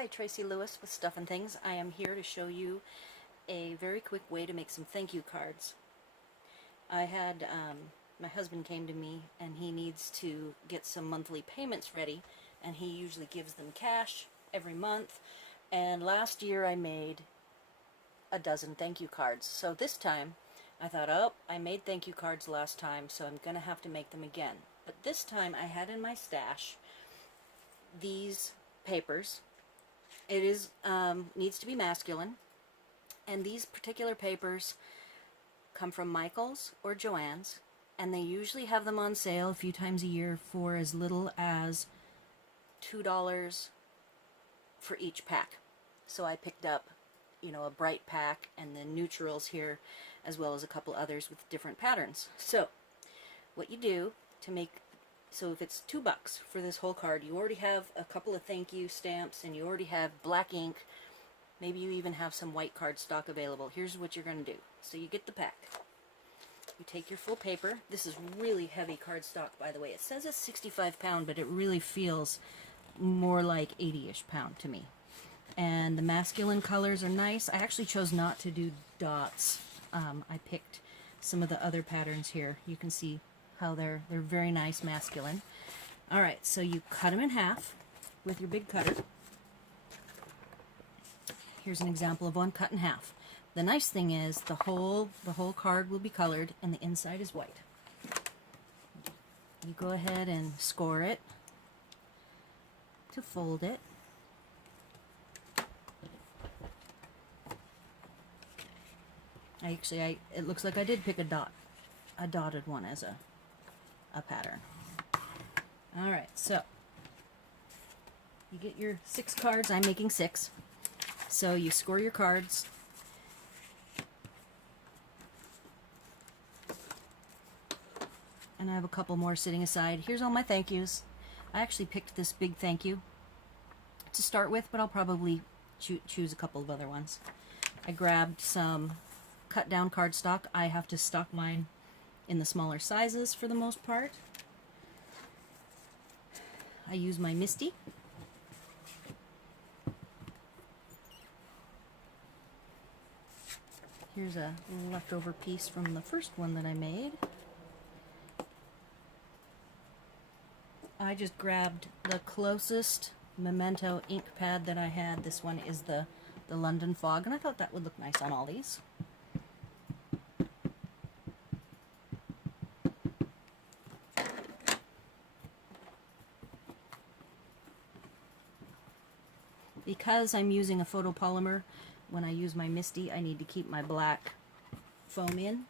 Hi, Tracy Lewis with Stuff and Things. I am here to show you a very quick way to make some thank you cards. I had, my husband came to me and he needs to get some monthly payments ready, and he usually gives them cash every month. And last year I made a dozen thank you cards. So this time I thought, oh, I made thank you cards last time, so I'm going to have to make them again. But this time I had in my stash these papers. It is needs to be masculine, and these particular papers come from Michael's or Joann's, and they usually have them on sale a few times a year for as little as $2 for each pack. So I picked up, a bright pack and the neutrals here, as well as a couple others with different patterns. So what you do to make, so if it's $2 for this whole card, you already have a couple of thank you stamps and you already have black ink. Maybe you even have some white cardstock available. Here's what you're going to do. So you get the pack. You take your full paper. This is really heavy cardstock, by the way. It says it's 65 pound, but it really feels more like 80-ish pound to me. And the masculine colors are nice. I actually chose not to do dots. I picked some of the other patterns here. You can see how they're very nice masculine. All right, so you cut them in half with your big cutter. Here's an example of one cut in half. The nice thing is the whole card will be colored and the inside is white. You go ahead and score it to fold it. It looks like I did pick a dotted one as a pattern. All right, so you get your 6 cards. I'm making 6. So you score your cards. And I have a couple more sitting aside. Here's all my thank yous. I actually picked this big thank you to start with, but I'll probably choose a couple of other ones. I grabbed some cut down cardstock. I have to stock mine in the smaller sizes for the most part. I use my Misty. Here's a leftover piece from the first one that I made. I just grabbed the closest Memento ink pad that I had. This one is the London Fog, and I thought that would look nice on all these. Because I'm using a photopolymer, when I use my Misty, I need to keep my black foam in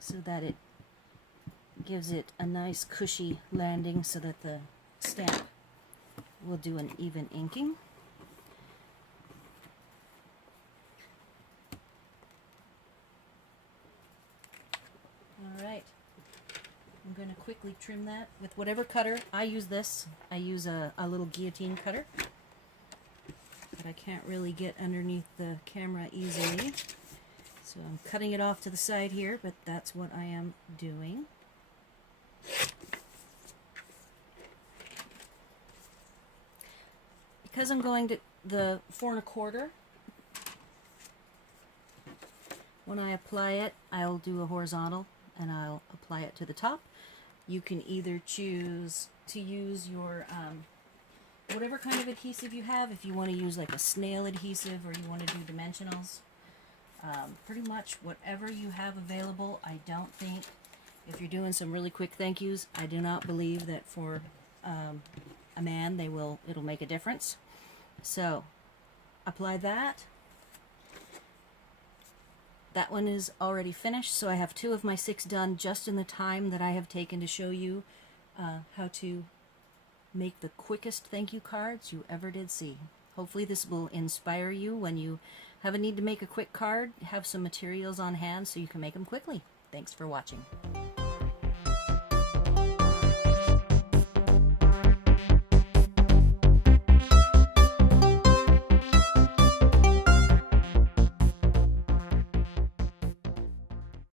so that it gives it a nice cushy landing so that the stamp will do an even inking. Alright, I'm going to quickly trim that with whatever cutter. I use this. I use a little guillotine cutter, but I can't really get underneath the camera easily. So I'm cutting it off to the side here, but that's what I am doing. Because I'm going to the 4 1/4, when I apply it, I'll do a horizontal and I'll apply it to the top. You can either choose to use your whatever kind of adhesive you have. If you want to use like a snail adhesive or you want to do dimensionals, pretty much whatever you have available. I don't think, if you're doing some really quick thank yous, I do not believe that for a man it'll make a difference. So apply that. That one is already finished, so I have 2 of my 6 done just in the time that I have taken to show you how to make the quickest thank you cards you ever did see. Hopefully this will inspire you when you have a need to make a quick card. Have some materials on hand so you can make them quickly. Thanks for watching.